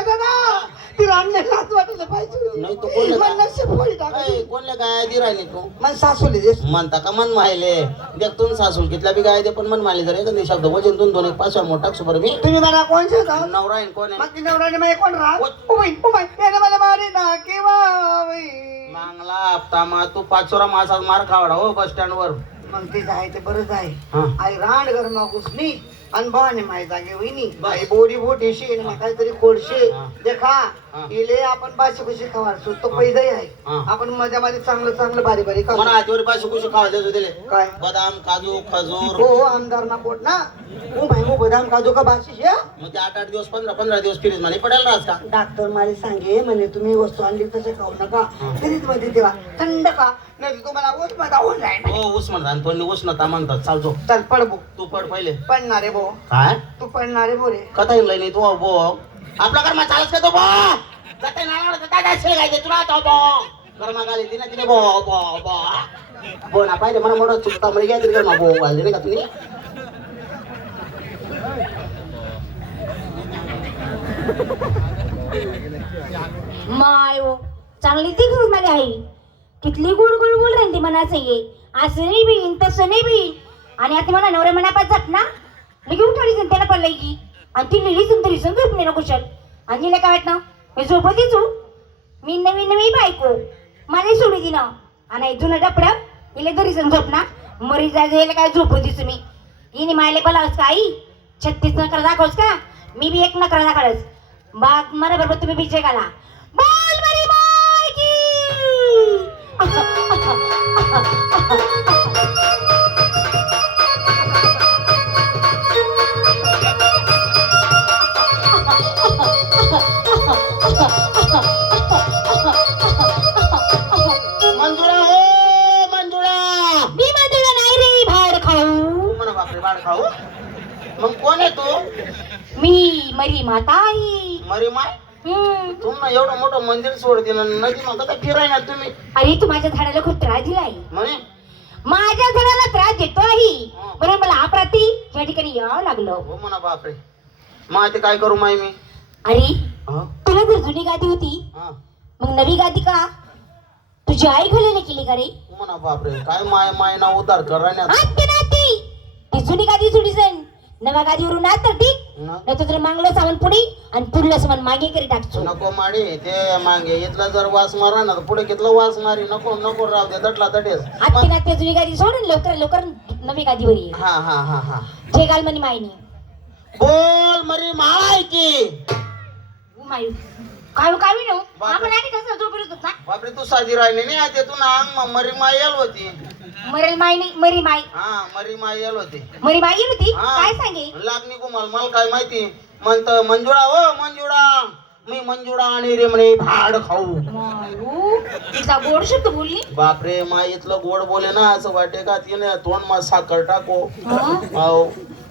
बघा ना ती वाटायला पाहिजे नाही तो मला शेपोळी ऐ, टाकायची कोणल्या गाय आधी राहिली तू? मला सासूली म्हणता का मन माहिले देखतून सासूल बी गाय दे पण मन माहिले जर एखादी शब्द वजन दोन दोन एक पाच वेळा मोठा सुपर मी. तुम्ही मला कोण शेवता नवरा आहे कोण आहे? मग ती नवऱ्याने मला कोण? राहा कोण? उबाई उबाई याने मला मारे ना. मांगला हप्ता मा तू पाचोरा मासा मार खावडा हो बस स्टँड वर मग ते जाय ते बरंच आहे हा. आई रांड घर मागूसनी आणि बाने माय जागे वहिनी बस. आई बोरी बोटी मग काहीतरी खोडशे. देखा. इले आपण बाशी कुशी खवारसो तो पैदाही आहे. आपण मध्ये मध्ये चांगलं चांगलं बारी बारी खाऊ. म्हणा हातीवर पाचशे कुशे खावायचे दिले काय? बदाम काजू खजूर. हो हो आमदार ना पोट ना. हो भाई हो बदाम काजू का बाशी या मग ते आठ आठ दिवस पंधरा पंधरा दिवस फ्रीजमध्ये पडायला राहत का? डॉक्टर मला सांगे म्हणजे तुम्ही वस्तू आणली तसे खाऊ नका. फ्रीजमध्ये ठेवा. थंड का नाही तुम्हाला उष्णता होऊन जाईल. हो उष्णता आणि थोडी उष्णता म्हणतात. चालतो चल पड भो तू पड पहिले. पडणारे भो काय? तू पडणारे भो रे. कथा येईल नाही तू बो आपला कर्म चालत का तो बो? जाते नाला जाता काय ते तुला तो बो? कर्म गाली तिने तिने बो बो बो. बो ना पाहिजे मला मोठं चुकता मरी घ्या तरी कर्म बो घालते नाही का तुम्ही? माय चांगली ती गुरु माझी आई कितली गुड गुड बोल रही ती मनाचं ये असं नाही बी तसं नाही बी. आणि आता मला नवरे मनापात जात ना लगे उठाडी त्याला पडलं की आणि ती लिहिली तरी झोप नाही ना कुशल आणि तिला काय वाटणं मी झोपतीच मी नवीन नवी बायको. मला सोडू दिनं आणि जुनं डपडं हिला घरी सण झोपणार मरी जायला काय झोपतीच मी हिने मायले बोलावस का आई? छत्तीस नकरा दाखवस का? मी बी एक नकरा दाखवस बाग मला बरोबर तुम्ही विजय घाला. बोल मरी बाय की! मग कोण आहे तू? मी मरी माता आई मरी माय? हम्म. तुम्हाला एवढं मोठं मंदिर सोडते ना नदी मग आता फिरायला तुम्ही? अरे तू माझ्या झाडाला खूप त्रास दिलाय. म्हणे? माझ्या झाडाला त्रास देतो आहे बरोबर मला अपराती या ठिकाणी यावं लागलं. हो म्हणा बापरे. मग आता काय करू माय मी? अरे हा? तुला जर जुनी गादी होती हा. मग नवी गादी का? तुझी आई घालेली केली का रे? हो म्हणा बापरे. काय माय माय ना उतार ती सण नव्या गादीवरून ना तर ठीक. न- नाही तुला मागलं सामान पुढे आणि पुढलं सामान मागे करी टाकतो नको माडी ते मागे. इथला जर वास मारा ना तर पुढे कितला वास मारी? नको नको राहू दे दटला तटेस आत्ते नाते जुनी गादी सोडून लवकर लवकर नवी गादीवर ये. हा हा हा हा. जे घाल म्हणे मायनी बोल मरी माय की काय नो बापरे. आपण आधी कसं झोपत होत ना? बापरे तू साधी राहिली नाही आता तू ना म- मरी माय येल होती. मरेल माय नाही मरी माय हा मरी माय येल होती. मरी माय होती? हा. काय सांगे? लागणी कुमाल मला काय माहिती? म्हणत मंजुळा हो मंजुळा. मी मंजुळा आणि रे म्हणे भाड खाऊ. तिचा गोड शब्द बोलली? बापरे माय इथलं गोड बोले ना असं वाटे का तिने तोंड मा साखर टाको. हं? हो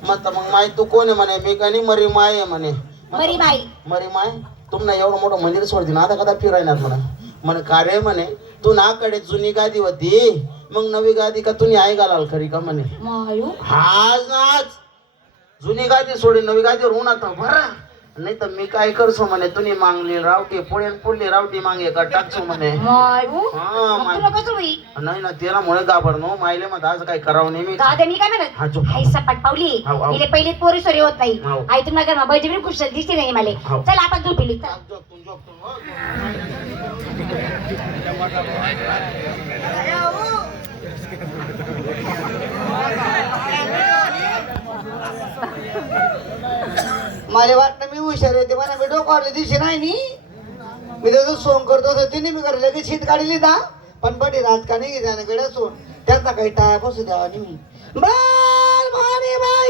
मग मग माय तू कोण आहे म्हणे? मी का नाही मरी माय आहे म्हणे. मरी माय मरी माय तुमना एवढं मोठं मंदिर सोडते ना आता कदा फिरायला म्हणा? म्हणे रे म्हणे? तू नाकडे जुनी गादी होती. मग नवी गादी का तुम्ही आई घालाल खरी का म्हणे? मायू हाज नाच. जुनी गादी सोडी नवी गादीवर उन्हात भरा. नाही तर मी काय करसो म्हणे तुम्ही मागली रावटी पुढे पुढली रावटी मागे का टाकसो म्हणे हा माय तुला कसं होई नाही ना त्याला मुळे घाबर नो मायले मग असं काय करावं नाही मी दादानी काय हा, म्हणत झोप. हाय सपाट पावली हाव, हाव. तिने पहिले पोरी सोरी होत नाही हाव. आई तुम्हाला घरमा बळजबरी खुश दिसते नाही मला हाव. चल आपण झोपेली चल झोपतो, झोपतो, हो. मला वाटतं मी हुशार येते मला मी नाही नी. मी त्याचं सोन करतो होतो तिने मी करले लगेच शीत काढली ना. पण बडी राजकारणी त्याने गड्या सोड त्यांना काही टाया बसू द्यावा नाही मी. बाल भारी बाई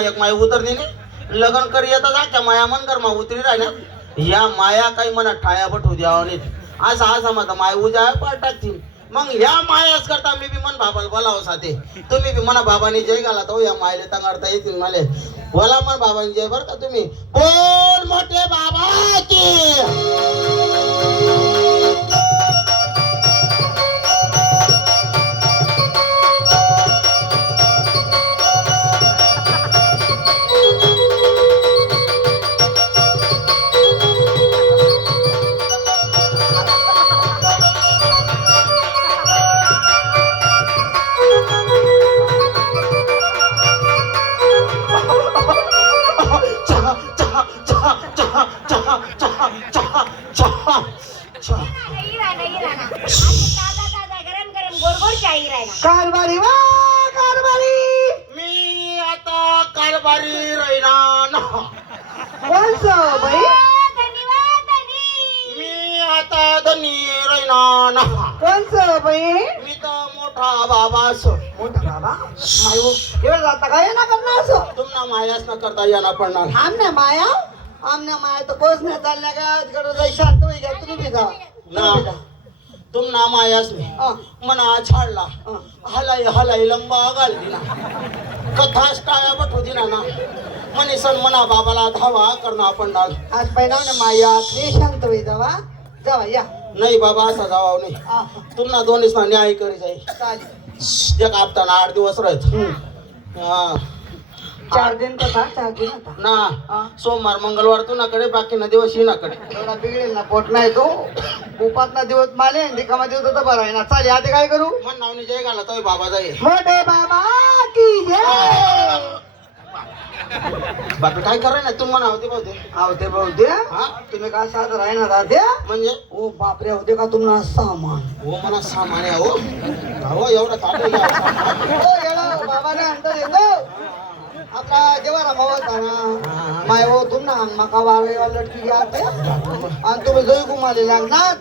एक माया उतरली नाही. लग्न करी येता जात्या माया मन कर मा उतरी राहिल्या. या माया काही मना ठाया बठू द्यावा नाही असा असा माझा माय उद्या पार टाकतील. मग ह्या मायाच करता मी बी मन बाबाला बोलावं साथे. तुम्ही बी मना बाबाने जय घाला तो या मायले तंगाडता येतील मला. बोला मन बाबानी जय बर का तुम्ही. बोल मोठे बाबा की कारभारी वा कारभारी! मी आता कारभारी राहिना ना. कोणचं बाई? धन्यवाद धनी मी आता धनी राहिना ना. कोणचं बाई? मी तर मोठा बाबा असो. मोठा बाबा? मायो केवळ जाता काय ना करणार असं? तुम्हाला मायास न करता पडणार. आमने माया? आमने माया तर कोच नाही चालल्या का? तिकडं शांत होई घ्या तुम्ही बी जा. ना. तुम्हाला मायास नाही हा, मना छाडला। हा. हलाई हलाई लंबा घाल दिला। कथा टाळ्या बठू दिला ना। सण मना बाबाला धावा करणं पडणार आज पहिला ना माया शांत होई जावा। जावा या। नाही बाबा असा जावा नाही। तुम्हाला दोन्हीच ना न्याय करी चालेल एक हप्ता आठ दिवस राहत. हा। चार दिन कथा चार दिन आता ना हा. सोमवार मंगळवार तुनाकडे बाकी ना दिवस हिनाकडे एवढा बिघडेल ना पोट नाही तो. उपात ना दिवस माले रिकामा दिवस तर बरं आहे ना. चालेल आता काय करू? मन नावनी जय घाला तो बाबा जाईल. मोठे बाबा की जय. बाकी काय कराय ना तुम्हाला होते बहुते आव ते बहुते हा? तुम्ही काय सादर आहे ना राहते म्हणजे? ओ बापरे होते का तुम्हाला सामान? हो मला सामान आहे हो. हो एवढं ताटं घ्या. ओ येडा बाबाने अंतर येतो आपला जेव्हा रमावा होता ना माय हो तुम ना मका वावे लटकी घ्या ते. आणि तुम्ही जय कुमारी लागणार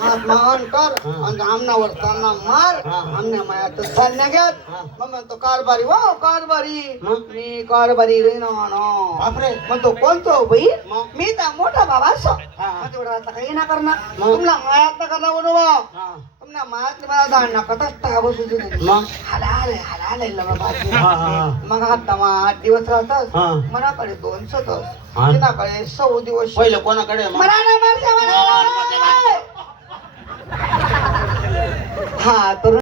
हात मान कर. आणि आमना वरताना मार. आमने माया तर धान्य घेत मग म्हणतो कारभारी वा कारभारी. मग? मी कारभारी रे ना म्हणतो कोणतो बाई? मग? मी तर मोठा बाबा असो. हा. तेवढा काही ना करणार? तुमला मायात करणार म्हणू मग मग हातामा आठ दिवस राहतच हा. मनाकडे दोन सतस हा. तिनाकडे सौ दिवस पहिलं कोणाकडे आहे? मग? मराठा माणसं म्हणाले. हा तर